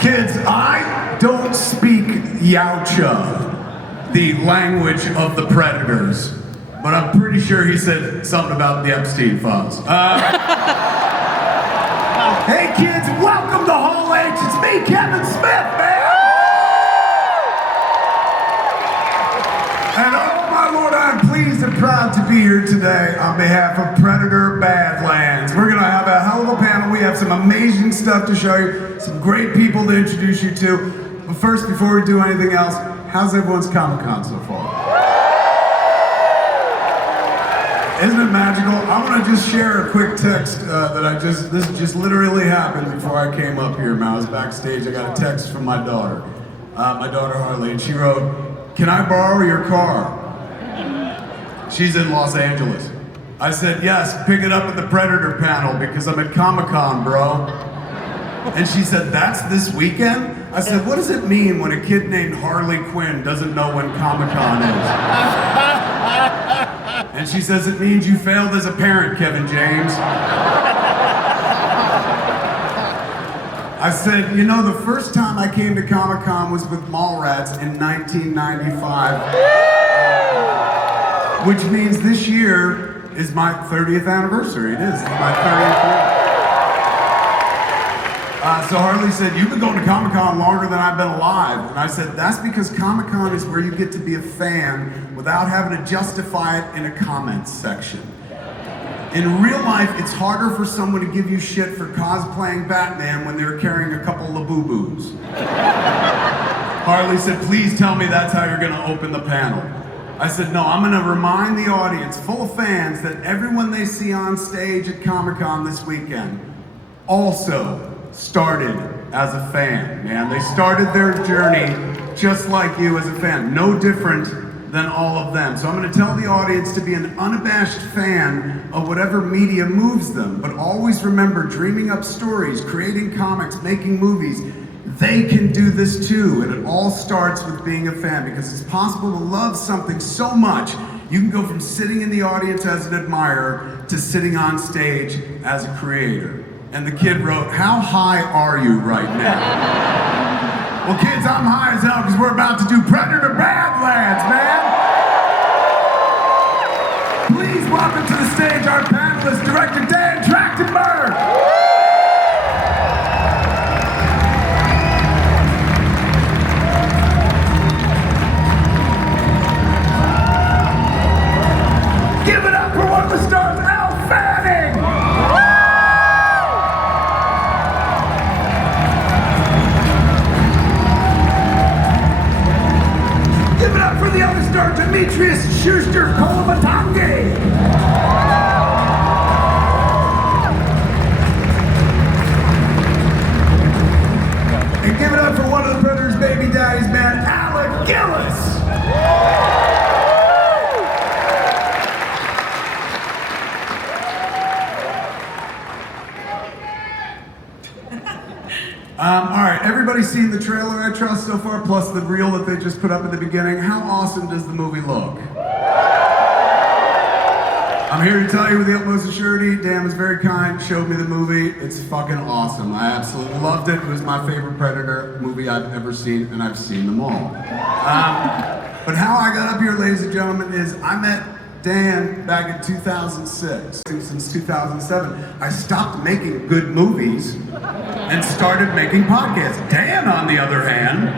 Kids, I don't speak Yautja, the language of the predators, but I'm pretty sure he said something about the Epstein files. Hey kids, welcome to Hall H. It's me, Kevin Smith, man! And oh my lord, I'm pleased and proud to be here today on behalf of Predator Badlands. We're gonna have a hell of a panel. We have some amazing stuff to show you, some great people to introduce you to. But first, before we do anything else, how's everyone's Comic-Con so far? Isn't it magical? I want to just share a quick text this just literally happened before I came up here. I was backstage, I got a text from my daughter Harley, and she wrote, "Can I borrow your car?" She's in Los Angeles. I said, "Yes, pick it up at the Predator panel because I'm at Comic-Con, bro." And she said, "That's this weekend?" I said, "What does it mean when a kid named Harley Quinn doesn't know when Comic-Con is?" And she says, "It means you failed as a parent, Kevin James." I said, "You know, the first time I came to Comic-Con was with Mallrats in 1995. Which means this year is my 30th anniversary. It is. It's my 30th year. So Harley said, "You've been going to Comic-Con longer than I've been alive." And I said, "That's because Comic-Con is where you get to be a fan without having to justify it in a comments section. In real life, it's harder for someone to give you shit for cosplaying Batman when they're carrying a couple of boo-boos." Harley said, "Please tell me that's how you're gonna open the panel." I said, "No, I'm gonna remind the audience full of fans that everyone they see on stage at Comic-Con this weekend also started as a fan, man. They started their journey just like you as a fan, no different than all of them. So I'm gonna tell the audience to be an unabashed fan of whatever media moves them, but always remember, dreaming up stories, creating comics, making movies, they can do this too, and it all starts with being a fan, because it's possible to love something so much, you can go from sitting in the audience as an admirer to sitting on stage as a creator." And the kid wrote, "How high are you right now?" Well, kids, I'm high as hell because we're about to do Predator Badlands, man! Please welcome to the stage our panelist, director Dan Trachtenberg! Give it up for one of the stars, Elle Fanning! Give it up for the other star, Dimitrius Schuster-Koloamatangi! And give it up for one of the Predators' baby daddies, man, Alec Gillis! All right, everybody's seen the trailer, I trust, so far, plus the reel that they just put up at the beginning. How awesome does the movie look? I'm here to tell you with the utmost surety, Dan was very kind, showed me the movie. It's fucking awesome. I absolutely loved it. It was my favorite Predator movie I've ever seen, and I've seen them all. But how I got up here, ladies and gentlemen, is I met Dan back in 2006. Since 2007, I stopped making good movies and started making podcasts. Dan, on the other hand,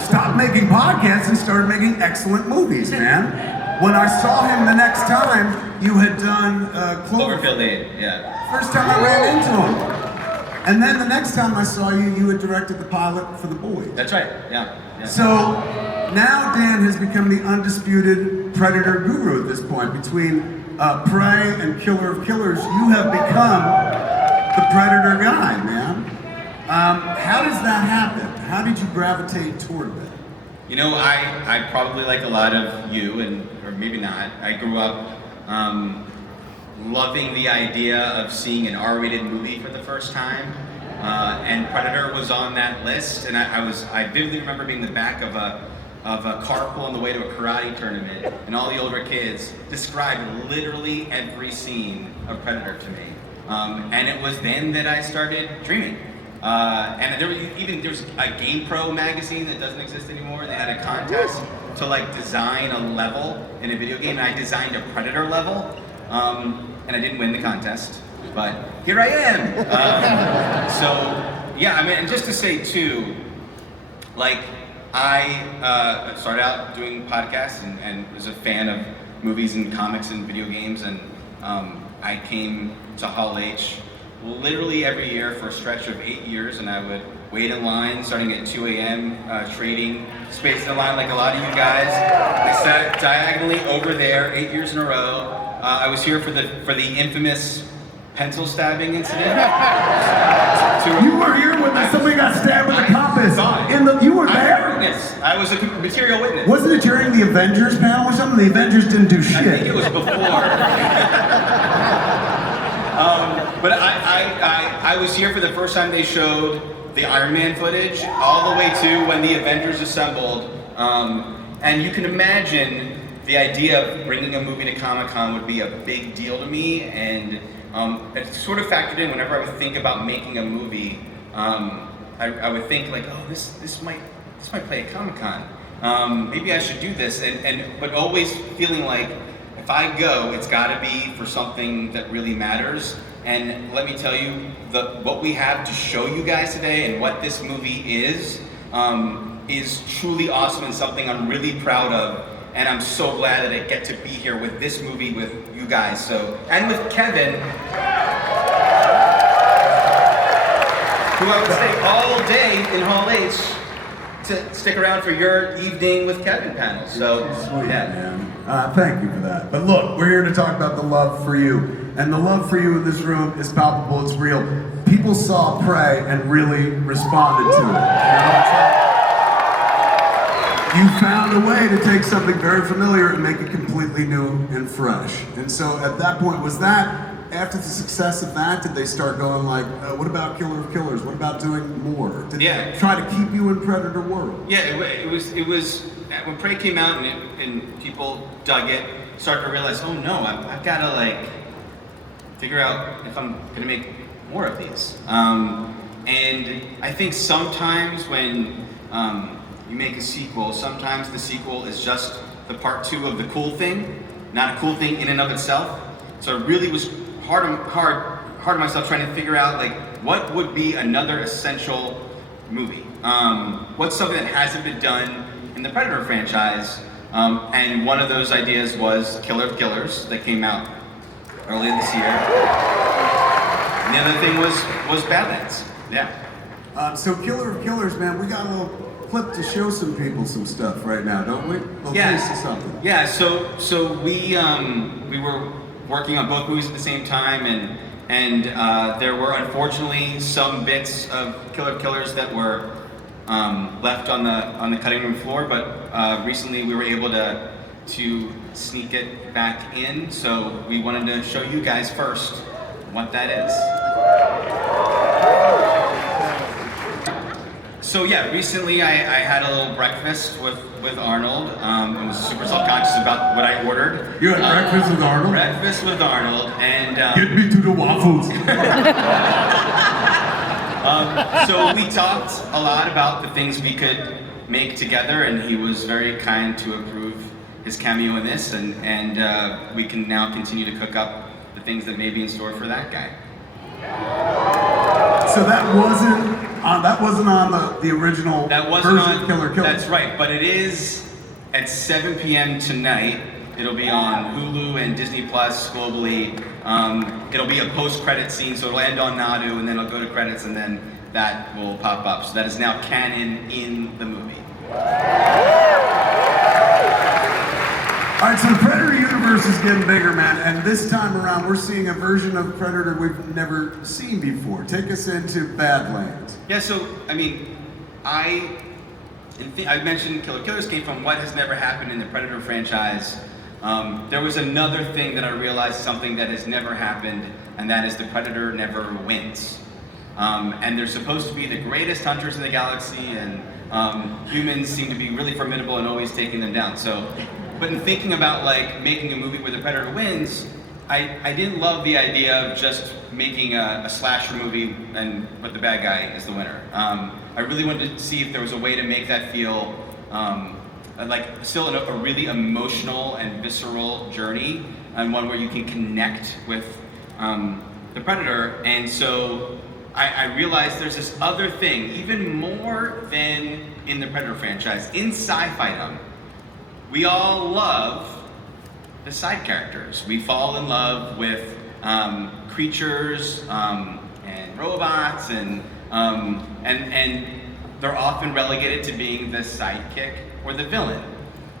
stopped making podcasts and started making excellent movies, man. When I saw him the next time, you had done Cloverfield Lane, yeah. First time I ran into him. And then the next time I saw you, you had directed the pilot for The Boys. That's right, yeah. So now Dan has become the undisputed Predator guru at this point, between Prey and Killer of Killers, you have become the Predator guy, man. How does that happen? How did you gravitate toward that? You know, I probably like a lot of you, or maybe not. I grew up loving the idea of seeing an R-rated movie for the first time, and Predator was on that list. And I vividly remember being in the back of a carpool on the way to a karate tournament, and all the older kids described literally every scene of Predator to me. And it was then that I started dreaming. And there was a GamePro magazine that doesn't exist anymore. They had a contest to like design a level in a video game, and I designed a Predator level, and I didn't win the contest, but here I am. So yeah, I mean, and just to say too, like I started out doing podcasts and was a fan of movies and comics and video games, and I came to Hall H literally every year for a stretch of 8 years, and I would wait in line starting at 2 a.m. Trading space in line like a lot of you guys. I sat diagonally over there 8 years in a row. I was here for the infamous pencil stabbing incident. You were here when somebody got stabbed with a compass. You were there? I was a material witness. Wasn't it during the Avengers panel or something? The Avengers didn't do shit. I think it was before. But I was here for the first time they showed the Iron Man footage, all the way to when the Avengers assembled. And you can imagine the idea of bringing a movie to Comic-Con would be a big deal to me, and it sort of factored in whenever I would think about making a movie. I would think like, oh, this might play at Comic-Con. Maybe I should do this, but always feeling like if I go, it's got to be for something that really matters. And let me tell you, what we have to show you guys today and what this movie is truly awesome and something I'm really proud of. And I'm so glad that I get to be here with this movie with you guys. So, and with Kevin, who I would stay all day in Hall H to stick around for your evening with Kevin panel. So, sweet, yeah. Man. Thank you for that. But look, we're here to talk about the love for you. And the love for you in this room is palpable, it's real. People saw Prey and really responded to it. You found a way to take something very familiar and make it completely new and fresh. And so at that point, was that, after the success of that, did they start going like, what about Killer of Killers? What about doing more? Did they try to keep you in Predator world? Yeah, it was when Prey came out and people dug it, started to realize, oh no, I've got to like figure out if I'm gonna make more of these. And I think sometimes when you make a sequel, sometimes the sequel is just the part 2 of the cool thing, not a cool thing in and of itself. So it really was hard on myself trying to figure out like what would be another essential movie. What's something that hasn't been done in the Predator franchise? And one of those ideas was Killer of Killers that came out earlier this year. And the other thing was Badlands. Yeah. So Killer of Killers, man, we got a little clip to show some people some stuff right now, don't we? Yeah. Something. Yeah. So we were working on both movies at the same time, and there were unfortunately some bits of Killer of Killers that were left on the cutting room floor, but recently we were able to sneak it back in. So we wanted to show you guys first what that is. So yeah, recently I had a little breakfast with Arnold. I was super self-conscious about what I ordered. You had breakfast with Arnold? Breakfast with Arnold, and get me to the waffles. So we talked a lot about the things we could make together, and he was very kind to approve his cameo in this, and we can now continue to cook up the things that may be in store for that guy. So that wasn't on the original version of Killer Killers. That's right, but it is at 7 p.m. tonight. It'll be on Hulu and Disney Plus globally. It'll be a post-credit scene, so it'll end on Nadu, and then it'll go to credits, and then that will pop up. So that is now canon in the movie. All right, so the Predator universe universe is getting bigger, man, and this time around we're seeing a version of Predator we've never seen before. Take us into Badlands. Yeah, so, I mean, I mentioned Killer Killers came from what has never happened in the Predator franchise. There was another thing that I realized, something that has never happened, and that is the Predator never wins. And they're supposed to be the greatest hunters in the galaxy, and humans seem to be really formidable and always taking them down. So, but in thinking about like making a movie where the Predator wins, I didn't love the idea of just making a slasher movie but the bad guy is the winner. I really wanted to see if there was a way to make that feel like still a really emotional and visceral journey, and one where you can connect with the Predator. And so I realized there's this other thing, even more than in the Predator franchise, in sci-fi. We all love the side characters. We fall in love with creatures and robots, and they're often relegated to being the sidekick or the villain,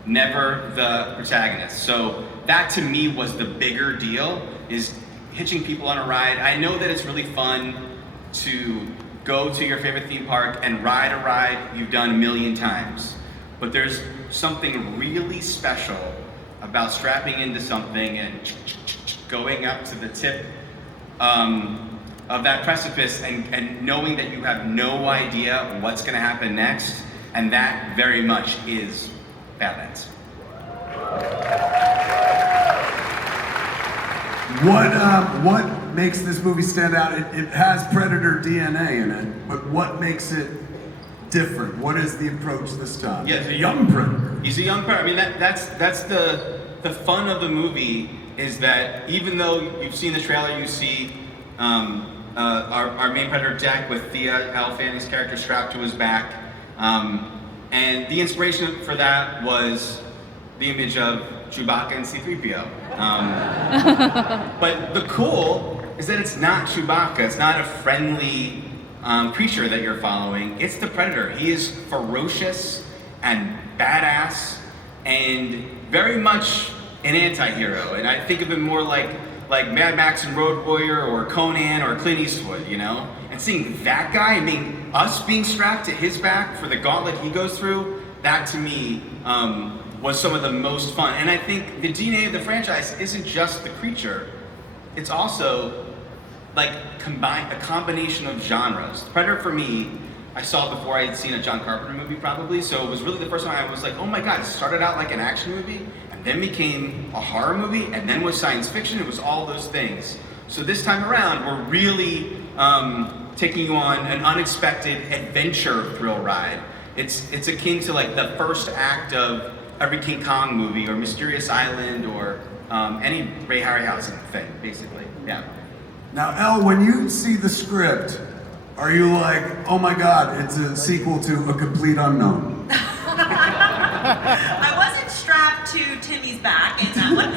never the protagonist. So that to me was the bigger deal, is hitching people on a ride. I know that it's really fun to go to your favorite theme park and ride a ride you've done a million times, but there's something really special about strapping into something and going up to the tip of that precipice and knowing that you have no idea what's going to happen next, and that very much is Badlands. What makes this movie stand out? It has Predator DNA in it, but what makes it different? What is the approach this time? Yeah, he's a young Predator. He's a young Predator. I mean, that's the fun of the movie, is that even though you've seen the trailer, you see our main Predator Jack with Elle Fanning's character strapped to his back, and the inspiration for that was the image of Chewbacca and C-3PO. But the cool is that it's not Chewbacca. It's not a friendly creature that you're following. It's the Predator. He is ferocious and badass and very much an anti-hero. And I think of him more like Mad Max and Road Warrior or Conan or Clint Eastwood, you know? And seeing that guy and us being strapped to his back for the gauntlet he goes through, that to me was some of the most fun. And I think the DNA of the franchise isn't just the creature, it's also like a combination of genres. Predator for me, I saw it before I had seen a John Carpenter movie probably, so it was really the first time I was like, oh my God, it started out like an action movie, and then became a horror movie, and then was science fiction. It was all those things. So this time around, we're really taking you on an unexpected adventure thrill ride. It's akin to like the first act of every King Kong movie or Mysterious Island or any Ray Harryhausen thing, basically. Yeah. Now, Elle, when you see the script, are you like, oh my God, it's a sequel to A Complete Unknown? I wasn't strapped to Timmy's back in that one,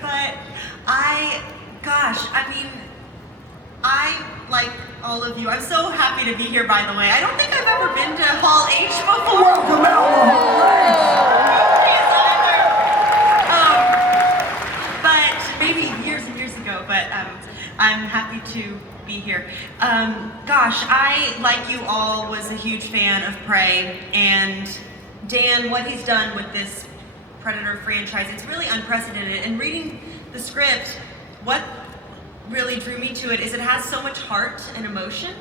but I, like all of you, I'm so happy to be here, by the way. I don't think I've ever been to Hall H before. Welcome, Elle, to Hall H! But maybe years and years ago, but I'm happy to be here. I, like you all, was a huge fan of Prey, and Dan, what he's done with this Predator franchise, it's really unprecedented. And reading the script, what really drew me to it is it has so much heart and emotion,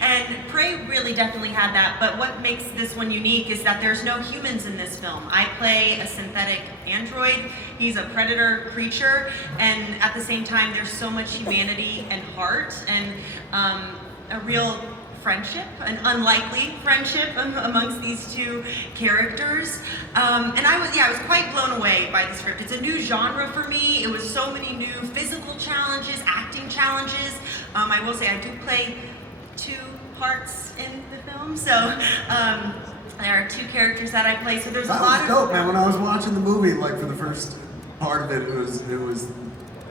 and Prey really definitely had that, but what makes this one unique is that there's no humans in this film. I play a synthetic android, he's a predator creature, and at the same time there's so much humanity and heart and a real friendship, an unlikely friendship amongst these two characters. And I was quite blown away by the script. It's a new genre for me. It was so many new physical challenges, acting challenges. I will say I do play two parts in the film, so there are two characters that I play, so there's a lot of... That was dope, man. When I was watching the movie, like for the first part of it, it was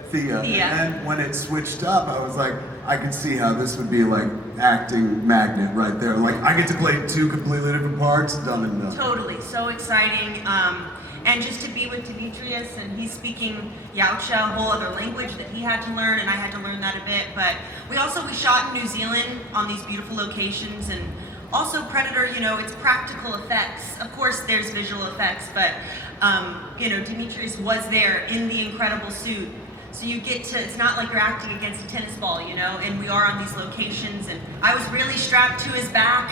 Thea. And then when it switched up, I was like, I could see how this would be like acting magnet right there. Like I get to play two completely different parts, done and done. Totally, so exciting. and just to be with Dimitrius, and he's speaking Yautja, a whole other language that he had to learn, and I had to learn that a bit. But we shot in New Zealand on these beautiful locations, and also Predator, you know, it's practical effects. Of course, there's visual effects, but you know, Dimitrius was there in the incredible suit. So you get to, it's not like you're acting against a tennis ball, you know, and we are on these locations, and I was really strapped to his back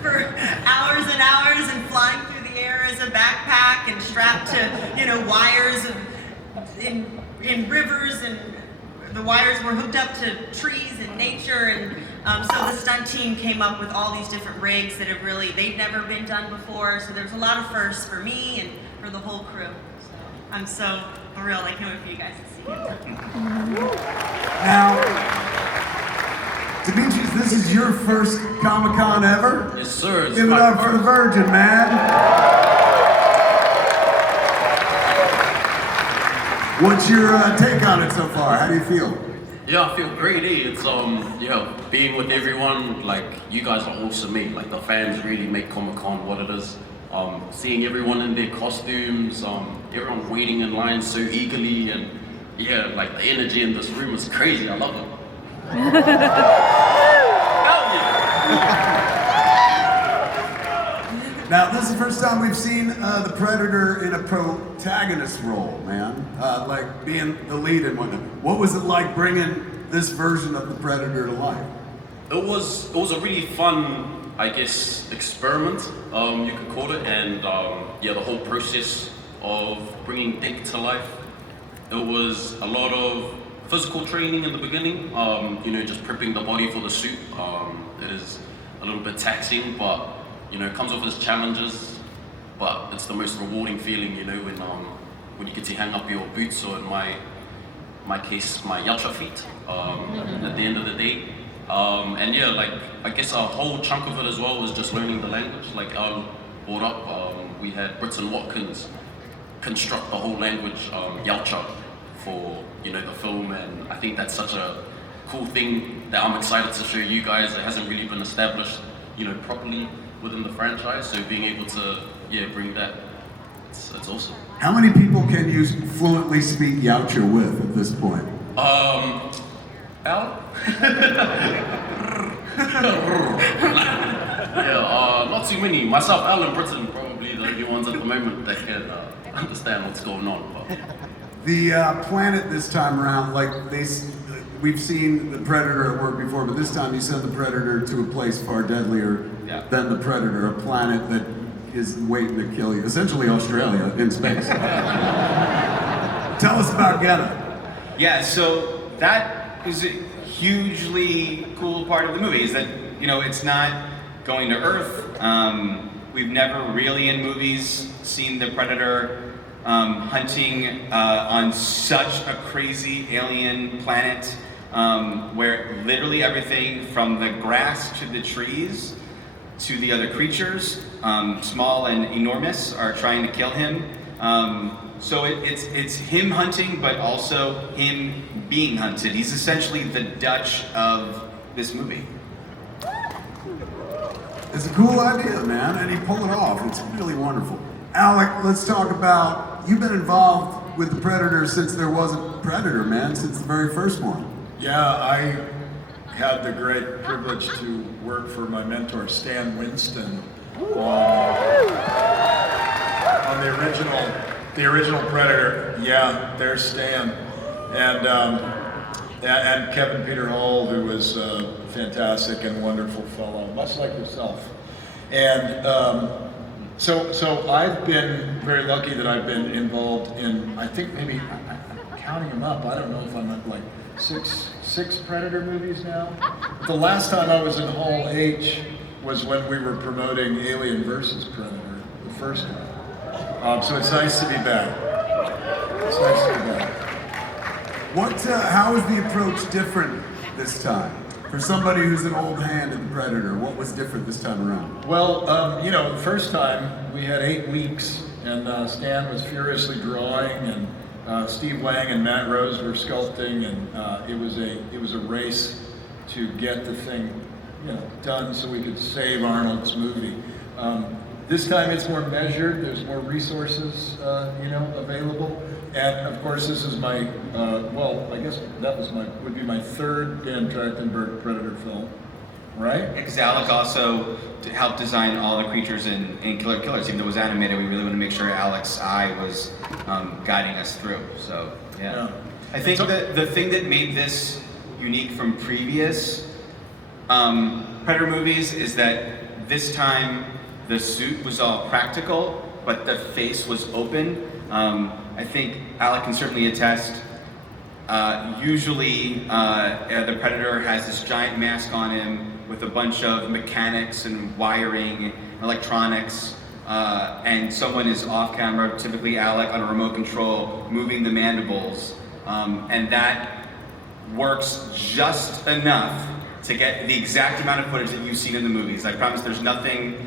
for hours and hours and flying through the air as a backpack and strapped to, you know, wires in rivers, and the wires were hooked up to trees and nature, and so the stunt team came up with all these different rigs that have really, they've never been done before, so there's a lot of firsts for me and for the whole crew. So I'm so thrilled. I can't wait for you guys to see it. Now, Dimitrius, this is your first Comic-Con ever? Yes, sir. Give it up for the Virgin, man. What's your take on it so far? How do you feel? Yeah, I feel great. It's yeah, being with everyone. Like, you guys are awesome, mate. Like, the fans really make Comic-Con what it is. Seeing everyone in their costumes, everyone waiting in line so eagerly, and yeah, like the energy in this room is crazy. I love it. Hell yeah! Now, this is the first time we've seen the Predator in a protagonist role, man. Like being the lead in one. What was it like bringing this version of the Predator to life? It was a really fun, I guess, experiment, you could call it, and yeah, the whole process of bringing Dick to life. It was a lot of physical training in the beginning, you know, just prepping the body for the suit. It is a little bit taxing, but you know, it comes with its challenges, but it's the most rewarding feeling, you know, when you get to hang up your boots, or in my case, my Yautja feet, at the end of the day. And yeah, like, I guess a whole chunk of it as well was just learning the language. Like, brought up, we had Britton Watkins construct the whole language, Yautja, for, you know, the film, and I think that's such a cool thing that I'm excited to show you guys. It hasn't really been established, you know, properly within the franchise, so being able to, yeah, bring that, it's awesome. How many people can you fluently speak Yautja with at this point? Al? Yeah, not too many. Myself, Al, and Britain, probably the only ones at the moment that can understand what's going on. But. The planet this time around, like we've seen the Predator at work before, but this time you send the Predator to a place far deadlier than the Predator, a planet that is waiting to kill you. Essentially Australia in space. Tell us about Geta. Yeah, so that is a hugely cool part of the movie, is that, you know, it's not going to Earth. We've never really in movies seen the Predator hunting on such a crazy alien planet, where literally everything from the grass to the trees to the other creatures, small and enormous, are trying to kill him. So it's him hunting, but also him being hunted. He's essentially the Dutch of this movie. It's a cool idea, man, and he pulled it off. It's really wonderful. Alec, let's talk about, you've been involved with the Predator since there wasn't Predator, man, since the very first one. Yeah, I had the great privilege to work for my mentor, Stan Winston, on the original Predator. Yeah, there's Stan. And Kevin Peter Hall, who was a fantastic and wonderful fellow, much like yourself. And so I've been very lucky that I've been involved in, I think maybe, I'm counting them up, I don't know if I'm at like six Predator movies now. The last time I was in Hall H was when we were promoting Alien vs. Predator, the first one. So it's nice to be back. It's nice to be back. How is the approach different this time? For somebody who's an old hand in the Predator, what was different this time around? Well, you know, the first time we had 8 weeks, and Stan was furiously drawing, and Steve Lang and Matt Rose were sculpting, and it was a race to get the thing, you know, done so we could save Arnold's movie. This time it's more measured. There's more resources, available. And of course, this is my, I guess that would be my third Dan Trachtenberg Predator film, right? Because Alec also helped design all the creatures in Killer Killers. Even though it was animated, we really want to make sure Alec's eye was guiding us through. So, yeah. I think the thing that made this unique from previous Predator movies is that this time the suit was all practical, but the face was open. I think Alec can certainly attest. Usually, the Predator has this giant mask on him with a bunch of mechanics and wiring, electronics, and someone is off camera, typically Alec on a remote control, moving the mandibles, and that works just enough to get the exact amount of footage that you've seen in the movies. I promise there's nothing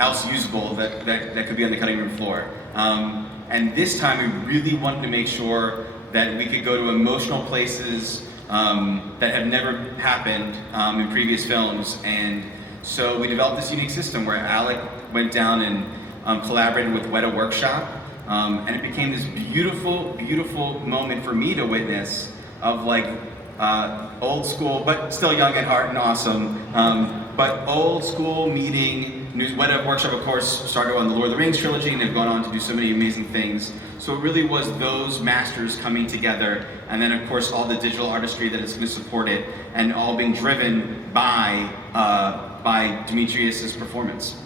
else usable that could be on the cutting room floor. And this time we really wanted to make sure that we could go to emotional places that have never happened in previous films. And so we developed this unique system where Alec went down and collaborated with Weta Workshop. And it became this beautiful, beautiful moment for me to witness of like old school, but still young at heart and awesome, but old school meeting. Weta Workshop, of course, started on the Lord of the Rings trilogy and have gone on to do so many amazing things. So it really was those masters coming together, and then of course all the digital artistry that is going to support it, and all being driven by Dimitrius's performance.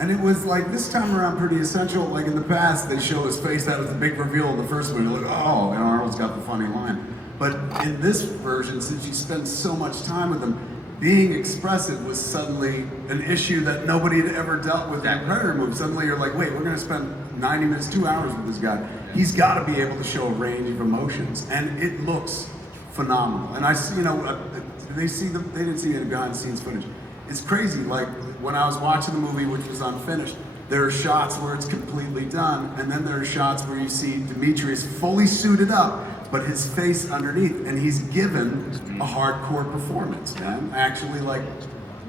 And it was like this time around pretty essential. Like in the past, they show his face. That was the big reveal in the first one. You're like, oh, and Arnold's got the funny line. But in this version, since you spend so much time with him, being expressive was suddenly an issue that nobody had ever dealt with in a Predator movie. Suddenly you're like, wait, we're gonna spend 90 minutes, 2 hours with this guy. He's gotta be able to show a range of emotions, and it looks phenomenal. And they didn't see any behind the scenes footage. It's crazy, like when I was watching the movie, which was unfinished, there are shots where it's completely done, and then there are shots where you see Dimitrius fully suited up, but his face underneath, and he's given a hardcore performance, man. Actually, like,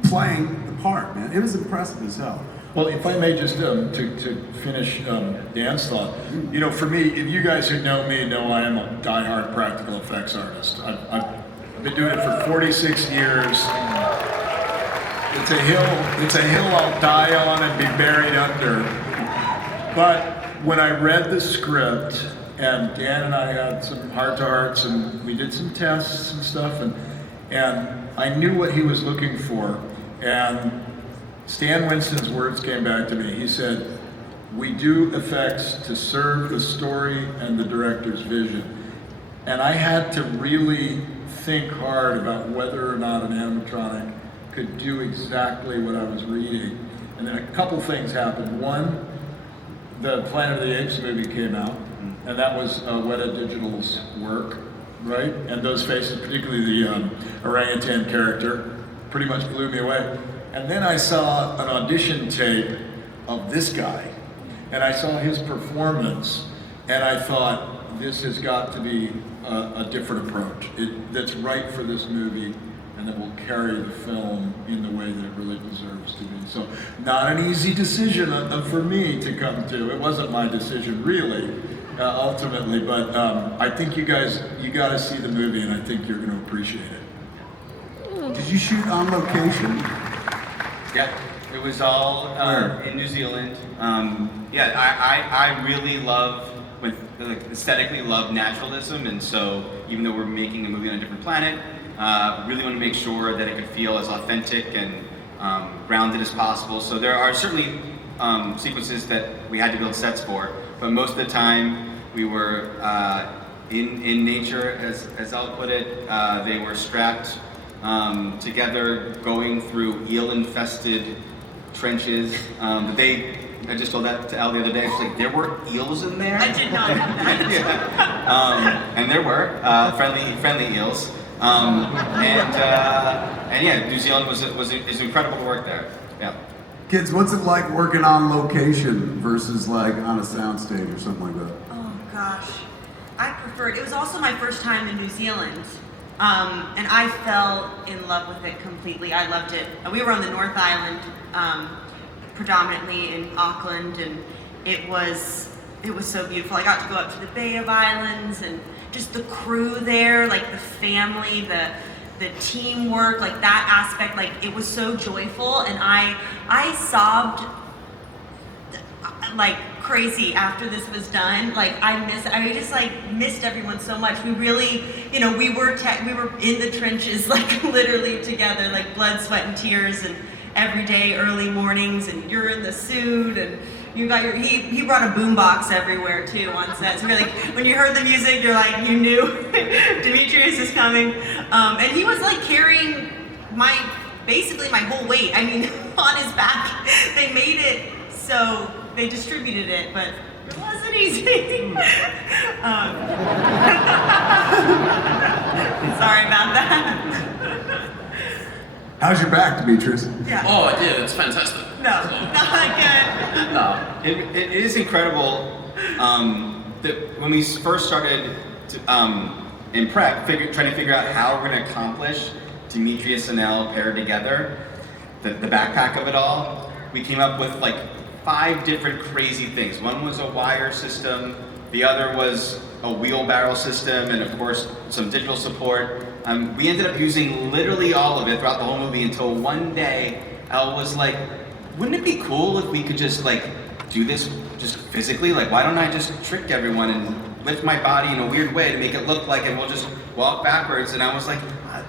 playing the part, man. It was impressive as hell. Well, if I may just, to finish Dan's thought, for me, if you guys who know me know I am a diehard practical effects artist. I've been doing it for 46 years. It's a hill I'll die on and be buried under. But when I read the script, and Dan and I had some heart-to-hearts, and we did some tests and stuff, and I knew what he was looking for. And Stan Winston's words came back to me. He said, "We do effects to serve the story and the director's vision." And I had to really think hard about whether or not an animatronic could do exactly what I was reading. And then a couple things happened. One, the Planet of the Apes movie came out, and that was Weta Digital's work, right? And those faces, particularly the orangutan character, pretty much blew me away. And then I saw an audition tape of this guy, and I saw his performance, and I thought, this has got to be a different approach. That's right for this movie, and that will carry the film in the way that it really deserves to be. So, not an easy decision for me to come to. It wasn't my decision, really. Ultimately, but I think you got to see the movie, and I think you're going to appreciate it. Did you shoot on location? Yeah, it was all in New Zealand. I really aesthetically love naturalism, and so even though we're making a movie on a different planet, really want to make sure that it could feel as authentic and grounded as possible. So there are certainly sequences that we had to build sets for, but most of the time we were in nature, as I'll put it. They were strapped together, going through eel-infested trenches. I just told that to Elle the other day. She's like, there were eels in there? I did not know that. Yeah. And there were friendly eels. And yeah, New Zealand is incredible to work there. Yeah. Kids, what's it like working on location versus like on a soundstage or something like that? Oh gosh, I preferred. It was also my first time in New Zealand, and I fell in love with it completely. I loved it. We were on the North Island, predominantly in Auckland, and it was so beautiful. I got to go up to the Bay of Islands, and just the crew there, like the family, the teamwork, like that aspect, like it was so joyful, and I sobbed like crazy after this was done. Like I just like missed everyone so much. We really, we were in the trenches, like literally together, like blood, sweat, and tears, and every day, early mornings, and you're in the suit, and you got he brought a boombox everywhere too on set. So really, when you heard the music, you're like, you knew Dimitrius is coming. And he was like carrying basically my whole weight. I mean, on his back. They made it so they distributed it, but it wasn't easy. Sorry about that. How's your back, Dimitrius? Yeah. Oh, yeah, it's fantastic. No, not good. No. It is incredible that when we first started in prep, trying to figure out how we're going to accomplish Dimitrius and Elle paired together, the backpack of it all, we came up with like 5 different crazy things. One was a wire system, the other was a wheelbarrow system, and of course some digital support. We ended up using literally all of it throughout the whole movie until one day Elle was like, wouldn't it be cool if we could just like do this just physically? Like, why don't I just trick everyone and lift my body in a weird way to make it look like, and we'll just walk backwards? And I was like,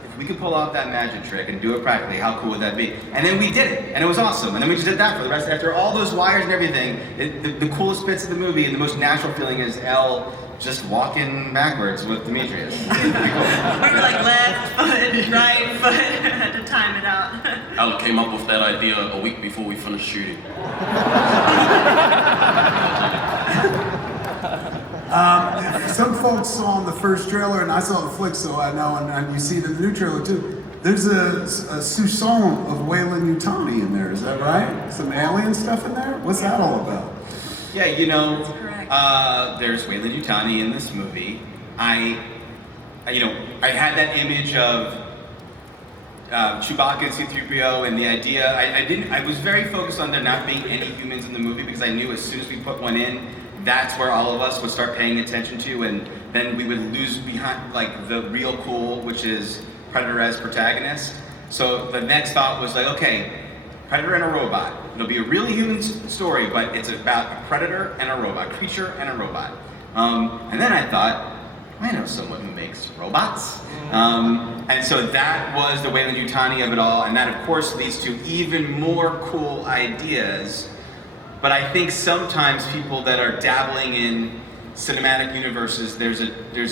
if we could pull off that magic trick and do it practically, how cool would that be? And then we did it, and it was awesome. And then we just did that for the rest. After all those wires and everything, the coolest bits of the movie and the most natural feeling is Elle just walking backwards with Dimitrius. We were like left foot, right foot, had to time it out. Elle came up with that idea a week before we finished shooting. Some folks saw the first trailer, and I saw the flick, so I know, and you see the new trailer too. There's a soupçon of Weyland Yutani in there, is that right? Some alien stuff in there? What's that all about? Yeah, That's correct. There's Weyland Yutani in this movie. I had that image of Chewbacca and C-3PO, and the idea, I was very focused on there not being any humans in the movie, because I knew as soon as we put one in, that's where all of us would start paying attention to, and then we would lose behind like the real cool, which is Predator as protagonist. So the next thought was like, okay, Predator and a robot. It'll be a really human story, but it's about a predator and a robot, creature and a robot. And then I thought, I know someone who makes robots. And so that was the Weyland Yutani of it all, and that of course leads to even more cool ideas. But I think sometimes people that are dabbling in cinematic universes, there's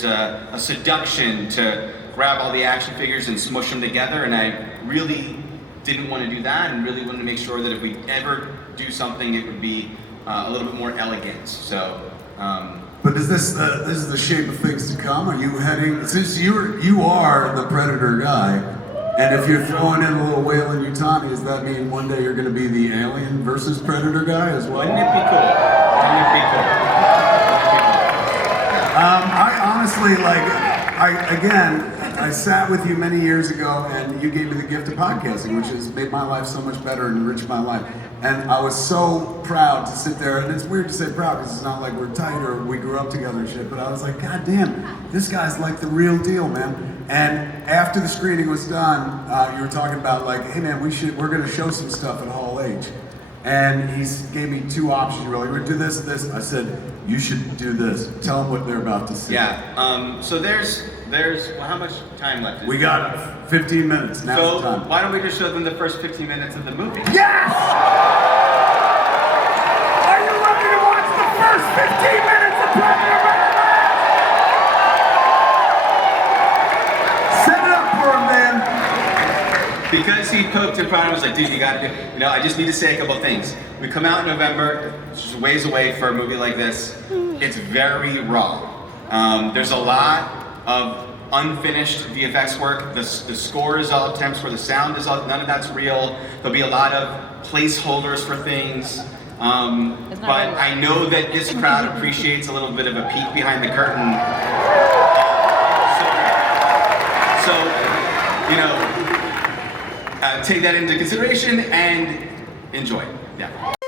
a seduction to grab all the action figures and smush them together, and I really didn't want to do that, and really wanted to make sure that if we ever do something, it would be a little bit more elegant. So. But is this is the shape of things to come? Are you heading, since you are the Predator guy, and if you're throwing in a little Weyland Yutani, does that mean one day you're going to be the Alien versus Predator guy as well? Wouldn't it be cool? Wouldn't it be cool? I honestly, I sat with you many years ago, and you gave me the gift of podcasting, which has made my life so much better and enriched my life. And I was so proud to sit there, and it's weird to say proud because it's not like we're tight or we grew up together and shit, but I was like, God damn, this guy's like the real deal, man. And after the screening was done, you were talking about like, hey man, we're gonna show some stuff at Hall H. And he gave me 2 options. You were like, we're gonna do this, this. I said, you should do this. Tell them what they're about to see. Yeah, so there's well, how much time left? We got 15 minutes, now's the So time. why don't we just show them the first 15 minutes of the movie? Yes! Are you ready to watch the first 15 minutes of Predator Badlands? Set it up for him, man. Because he poked and prodded, I was like, dude, you gotta do, I just need to say a couple things. We come out in November, which is ways away for a movie like this. It's very raw. There's a lot of unfinished VFX work. The score is all attempts where the sound is all, none of that's real. There'll be a lot of placeholders for things. But I know that this crowd appreciates a little bit of a peek behind the curtain. So take that into consideration, and enjoy. Yeah.